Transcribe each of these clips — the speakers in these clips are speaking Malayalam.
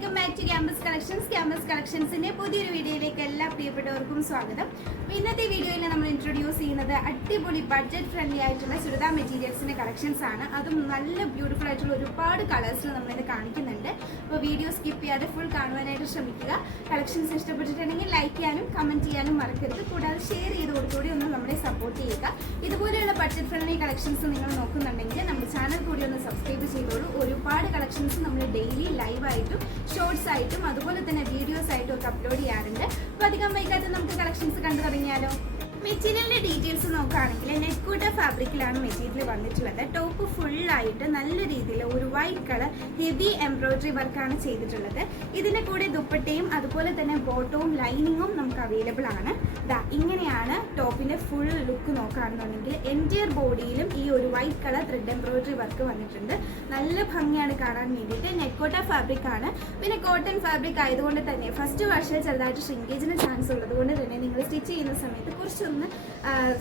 Welcome back to campus collections. Campus കളക്ഷൻസിന്റെ പുതിയൊരു വീഡിയോയിലേക്ക് എല്ലാ പ്രിയപ്പെട്ടവർക്കും സ്വാഗതം. ഇന്നത്തെ വീഡിയോയിൽ നമ്മൾ ഇൻട്രൊഡ്യൂസ് ചെയ്യുന്നത് അടിപൊളി ബഡ്ജറ്റ് ഫ്രണ്ട്ലി ആയിട്ടുള്ള ചുരിദാർ മെറ്റീരിയൽസിന്റെ കളക്ഷൻസ് ആണ്. അതും നല്ല ബ്യൂട്ടിഫുൾ ആയിട്ടുള്ള ഒരുപാട് കളേഴ്സിൽ നമ്മളിത് കാണിക്കുന്നുണ്ട്. അപ്പോൾ വീഡിയോ സ്കിപ്പ് ചെയ്യാതെ ഫുൾ കാണുവാനായിട്ട് ശ്രമിക്കുക. കളക്ഷൻസ് ഇഷ്ടപ്പെട്ടിട്ടുണ്ടെങ്കിൽ ലൈക്ക് ചെയ്യാനും കമന്റ് ചെയ്യാനും മറക്കരുത്. കൂടാതെ ഷെയർ ചെയ്ത് കൊടുത്തുകൂടി ഒന്ന് നമ്മളെ സപ്പോർട്ട് ചെയ്യുക. ഇതുപോലെയുള്ള ബഡ്ജറ്റ് ഫ്രണ്ട്ലി കളക്ഷൻസ് നിങ്ങൾ നോക്കുന്നുണ്ടെങ്കിൽ നമ്മുടെ ചാനൽ കൂടി ഒന്ന് സബ്സ്ക്രൈബ് ചെയ്തോളൂ. ഒരുപാട് കളക്ഷൻസ് നമ്മൾ ഡെയിലി ലൈവ് ആയിട്ടും ഷോർട്സ് ആയിട്ടും അതുപോലെ തന്നെ വീഡിയോസ് ആയിട്ടും ഒക്കെ അപ്ലോഡ് ചെയ്യാറുണ്ട്. അപ്പോൾ അധികം വൈകാതെ നമുക്ക് കളക്ഷൻസ് കണ്ടു തുടങ്ങിയാലോ. മെറ്റീരിയലിന്റെ ഡീറ്റെയിൽസ് നോക്കുകയാണെങ്കിൽ നെറ്റ്കോട്ട ഫാബ്രിക്കിലാണ് മെറ്റീരിയൽ വന്നിട്ടുള്ളത്. ടോപ്പ് ഫുള്ളായിട്ട് നല്ല രീതിയിൽ ഒരു വൈറ്റ് കളർ ഹെവി എംബ്രോയിഡറി വർക്കാണ് ചെയ്തിട്ടുള്ളത്. ഇതിന്റെ കൂടെ ദുപ്പട്ടയും അതുപോലെ തന്നെ ബോട്ടവും ലൈനിങ്ങും നമുക്ക് അവൈലബിൾ ആണ്. ഇങ്ങനെയാണ് ടോപ്പിന്റെ ഫുൾ ലുക്ക് നോക്കുകയാണെന്നുണ്ടെങ്കിൽ എൻറ്റയർ ബോഡിയിലും ഈ ഒരു white colour thread embroidery work വന്നിട്ടുണ്ട്. നല്ല ഭംഗിയാണ് കാണാൻ വേണ്ടിയിട്ട്. നെറ്റ്കോട്ട ഫാബ്രിക് ആണ്. പിന്നെ കോട്ടൺ ഫാബ്രിക് ആയതുകൊണ്ട് തന്നെ ഫസ്റ്റ് വാഷിൽ ചെറുതായിട്ട് ഷ്രിങ്കേജിന് ചാൻസ് ഉള്ളത് കൊണ്ട് തന്നെ നിങ്ങൾ സ്റ്റിച്ച് ചെയ്യുന്ന സമയത്ത് കുറച്ചൊന്ന്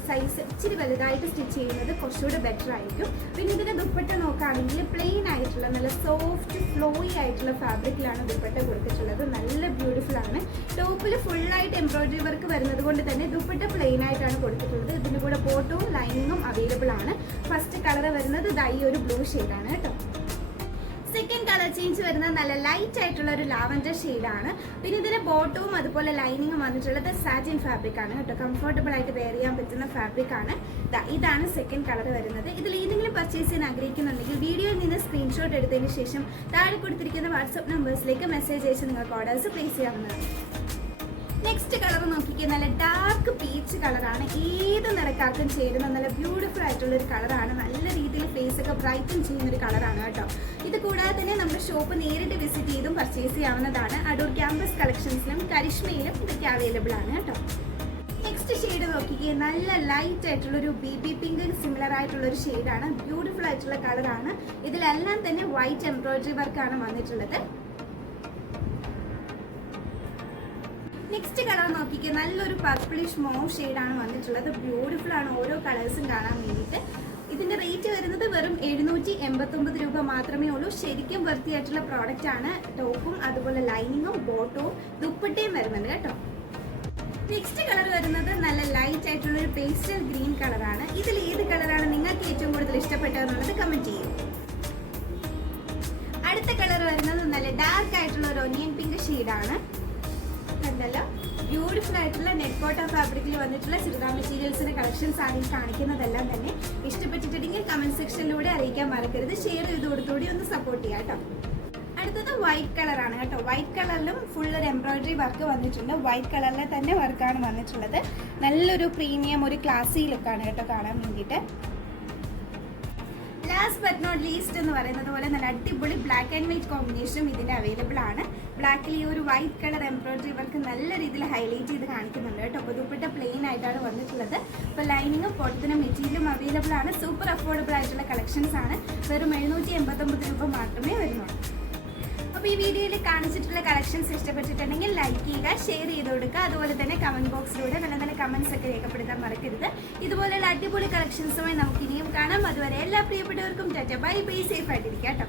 സൈസ് ഇച്ചിരി വലുതായിട്ട് സ്റ്റിച്ച് ചെയ്യുന്നത് കുറച്ചുകൂടെ ബെറ്റർ ആയിരിക്കും. പിന്നെ ഇതിന്റെ ദുപ്പട്ട നോക്കുകയാണെങ്കിൽ പ്ലെയിൻ ആയിട്ടുള്ള നല്ല സോഫ്റ്റ് ഫ്ലോയി ആയിട്ടുള്ള ഫാബ്രിക്കിലാണ് ദുപ്പട്ട കൊടുത്തിട്ടുള്ളത്. നല്ല ബ്യൂട്ടിഫുൾ ആണ്. ടോപ്പിൽ ഫുള്ളായിട്ട് എംബ്രോയിഡറി വർക്ക് വരുന്നത് കൊണ്ട് തന്നെ ദുപ്പട്ട പ്ലെയിൻ ആയിട്ടാണ് കൊടുത്തിട്ടുള്ളത്. ഇതിന്റെ കൂടെ ബോട്ടവും ലൈനിങ്ങും അവൈലബിൾ ആണ്. ഫസ്റ്റ് കളർ വരുന്നത് ഈ ഒരു ബ്ലൂ ഷെയ്ഡാണ് കേട്ടോ. സെക്കൻഡ് കളർ ചേഞ്ച് വരുന്നത് നല്ല ലൈറ്റ് ആയിട്ടുള്ള ഒരു ലാവൻഡർ ഷെയ്ഡാണ്. പിന്നെ ഇതിന്റെ ബോട്ടവും അതുപോലെ ലൈനിങ്ങും വന്നിട്ടുള്ളത് സാറ്റിൻ ഫാബ്രിക് ആണ് കേട്ടോ. കംഫർട്ടബിൾ ആയിട്ട് വെയർ ചെയ്യാൻ പറ്റുന്ന ഫാബ്രിക് ആണ്. ഇതാണ് സെക്കൻഡ് കളർ വരുന്നത്. ഇതിൽ ഏതെങ്കിലും പർച്ചേസ് ചെയ്യാൻ ആഗ്രഹിക്കുന്നുണ്ടെങ്കിൽ വീഡിയോയിൽ നിന്ന് സ്ക്രീൻഷോട്ട് എടുത്തതിന് ശേഷം താഴെ കൊടുത്തിരിക്കുന്ന വാട്സ്ആപ്പ് നമ്പേഴ്സിലേക്ക് മെസ്സേജ് അയച്ച് നിങ്ങൾക്ക് ഓർഡേഴ്സ് പ്ലേസ് ചെയ്യാവുന്നതാണ്. നെക്സ്റ്റ് കളർ നോക്കിക്കുക, നല്ല ഡാർക്ക് പീച്ച് കളറാണ്. ഏത് നിറക്കാർക്കും ചേരുന്ന നല്ല ബ്യൂട്ടിഫുൾ ആയിട്ടുള്ള ഒരു കളറാണ്. നല്ല രീതിയിൽ ഫേസ് ഒക്കെ ബ്രൈറ്റൻ ചെയ്യുന്ന ഒരു കളറാണ് കേട്ടോ. ഇത് കൂടാതെ തന്നെ നമ്മുടെ ഷോപ്പ് നേരിട്ട് വിസിറ്റ് ചെയ്തും പർച്ചേസ് ചെയ്യാവുന്നതാണ്. അടൂർ ക്യാമ്പസ് കളക്ഷൻസിലും കരിഷ്മയിലും ഇതൊക്കെ അവൈലബിൾ ആണ് കേട്ടോ. നെക്സ്റ്റ് ഷെയ്ഡ് നോക്കിക്കുക, നല്ല ലൈറ്റ് ആയിട്ടുള്ള ഒരു ബേബി പിങ്ക് സിമിലർ ആയിട്ടുള്ള ഒരു ഷെയ്ഡാണ്. ബ്യൂട്ടിഫുൾ ആയിട്ടുള്ള കളറാണ്. ഇതിലെല്ലാം തന്നെ വൈറ്റ് എംബ്രോയിഡറി വർക്കാണ് വന്നിട്ടുള്ളത്. നെക്സ്റ്റ് കളർ നോക്കിക്കുക, നല്ലൊരു പർപ്പിളിഷ് മോവ് ഷെയ്ഡാണ് വന്നിട്ടുള്ളത്. ബ്യൂട്ടിഫുൾ ആണ് ഓരോ കളേഴ്സും കാണാൻ വേണ്ടിയിട്ട്. ഇതിന്റെ റേറ്റ് വരുന്നത് വെറും 789 രൂപ മാത്രമേ ഉള്ളൂ. ശരിക്കും വൃത്തിയായിട്ടുള്ള പ്രോഡക്റ്റ് ആണ്. ടോപ്പും അതുപോലെ ലൈനിങ്ങും ബോട്ടവും ദുപ്പട്ടയും വരുന്നുണ്ട് കേട്ടോ. നെക്സ്റ്റ് കളർ വരുന്നത് നല്ല ലൈറ്റ് ആയിട്ടുള്ള ഒരു പേസ്റ്റൽ ഗ്രീൻ കളറാണ്. ഇതിൽ ഏത് കളറാണ് നിങ്ങൾക്ക് ഏറ്റവും കൂടുതൽ ഇഷ്ടപ്പെട്ടതെന്നുള്ളത് കമന്റ് ചെയ്യും. അടുത്ത കളർ വരുന്നത് നല്ല ഡാർക്ക് ആയിട്ടുള്ള ഒരു ഒനിയൻ പിങ്ക് ഷെയ്ഡാണ്. കണ്ടല്ലോ, ബ്യൂട്ടിഫുൾ ആയിട്ടുള്ള നെറ്റ്കോട്ട ഫാബ്രിക്കിൽ വന്നിട്ടുള്ള ചുരിദാർ മെറ്റീരിയൽസിന്റെ കളക്ഷൻസ് ആണ് ഈ കാണിക്കുന്നതെല്ലാം തന്നെ. ഇഷ്ടപ്പെട്ടിട്ടുണ്ടെങ്കിൽ കമന്റ് സെക്ഷനിലൂടെ അറിയിക്കാൻ മറക്കരുത്. ഷെയർ ചെയ്ത് കൊടുത്തുകൂടി ഒന്ന് സപ്പോർട്ട് ചെയ്യാം കേട്ടോ. അടുത്തത് വൈറ്റ് കളറാണ് കേട്ടോ. വൈറ്റ് കളറിലും ഫുൾ ഒരു എംബ്രോയിഡറി വർക്ക് വന്നിട്ടുണ്ട്. വൈറ്റ് കളറിലെ തന്നെ വർക്കാണ് വന്നിട്ടുള്ളത്. നല്ലൊരു പ്രീമിയം ഒരു ക്ലാസി ലുക്കാണ് കേട്ടോ കാണാൻ വേണ്ടിയിട്ട്. ലാസ്റ്റ് ബട്ട് നോട്ട് ലീസ്റ്റ് എന്ന് പറയുന്നത് പോലെ നല്ല അടിപൊളി ബ്ലാക്ക് ആൻഡ് വൈറ്റ് കോമ്പിനേഷനും ഇതിന്റെ അവൈലബിൾ ആണ്. ബ്ലാക്കിൽ ഈ ഒരു വൈറ്റ് കളർ എംബ്രോയിഡറി വർക്ക് നല്ല രീതിയിൽ ഹൈലൈറ്റ് ചെയ്ത് കാണിക്കുന്നുണ്ട് കേട്ടോ. അപ്പോൾ ദുപ്പട്ട പ്ലെയിൻ ആയിട്ടാണ് വന്നിട്ടുള്ളത്. അപ്പോൾ ലൈനിങ്ങും പൊട്ടത്തിന് മെറ്റീരിയലും അവൈലബിൾ ആണ്. സൂപ്പർ അഫോർഡബിൾ ആയിട്ടുള്ള കളക്ഷൻസ് ആണ്. വെറും 789 രൂപ മാത്രമേ വരുന്നുള്ളൂ. അപ്പോൾ ഈ വീഡിയോയിൽ കാണിച്ചിട്ടുള്ള കളക്ഷൻസ് ഇഷ്ടപ്പെട്ടിട്ടുണ്ടെങ്കിൽ ലൈക്ക് ചെയ്യുക, ഷെയർ ചെയ്ത് കൊടുക്കുക. അതുപോലെ തന്നെ കമന്റ് ബോക്സിലൂടെ നല്ല നല്ല കമന്റ്സ് ഒക്കെ രേഖപ്പെടുത്താൻ മറക്കരുത്. ഇതുപോലെയുള്ള അടിപൊളി കളക്ഷൻസുമായി നമുക്ക് ഇനിയും കാണാം. അതുവരെ എല്ലാ പ്രിയപ്പെട്ടവർക്കും ടാറ്റ ബൈ ബൈ. സേഫ് ആയിട്ടിരിക്കാം കേട്ടോ.